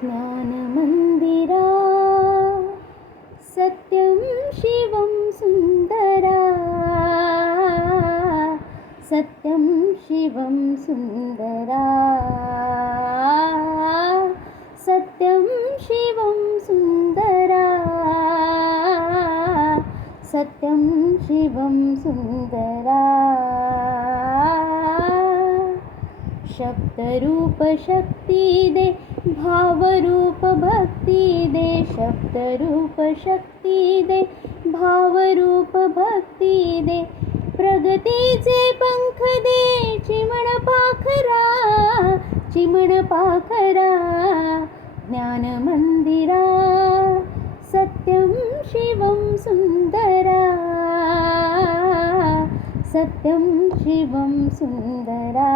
ज्ञानमन्दिरा सत्यं शिवं सुन्दरा सत्यं शिवं सुन्दरा सत्यं शिवं सुन्दरा सत्यं शिवं सुन्दरा शब्दरूप शक्ति दे भावरूप भक्ति दे शब्दरूप शक्ति दे भावरूप भक्ति दे प्रगतीचे पंख दे चिमण पाखरा ज्ञानमंदिरा सत्यं शिवं सुन्दरा सत्यं शिवं सुन्दरा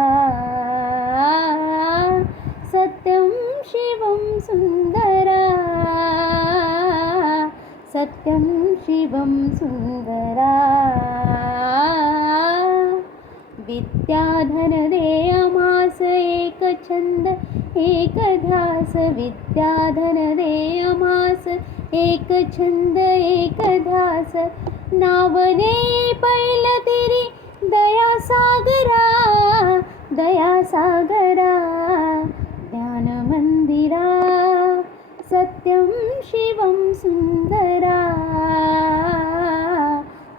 सत्यं शिवं सुन्दरा सत्यं शिवं सुन्दरा विद्याधन दे अमास एक छंद एक ध्यास विद्याधन दे अमास एक छंद एक ध्यास नावने पैल तेरी दया सागरा ज्ञानमंदिरा सत्यं शिवं सुन्दरा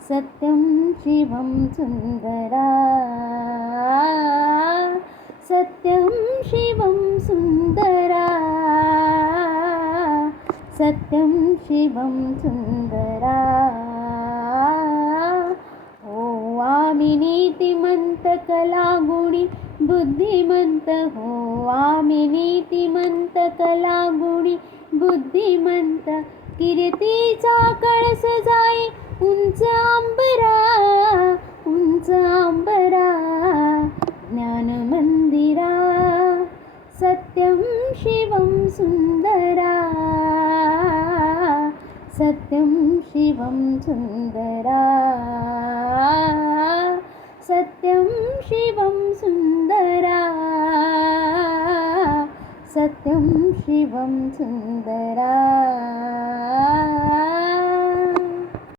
सत्यं शिवं सुन्दरा सत्यं शिवं सुन्दरा सत्यं शिवं सुन्दरा हो आम्ही नीतिमंत कलागुणी बुद्धिमंत हो आम्ही नीतिमंत कलागुणी बुद्धिमंत कीर्तीचा कळस जाई उंच अंबरा ज्ञानमंदिरा सत्यं शिवं सुन्दरा सत्यं शिवं सुन्दरा सत्यं शिवं सुन्दरा सत्यं शिवं सुन्दरा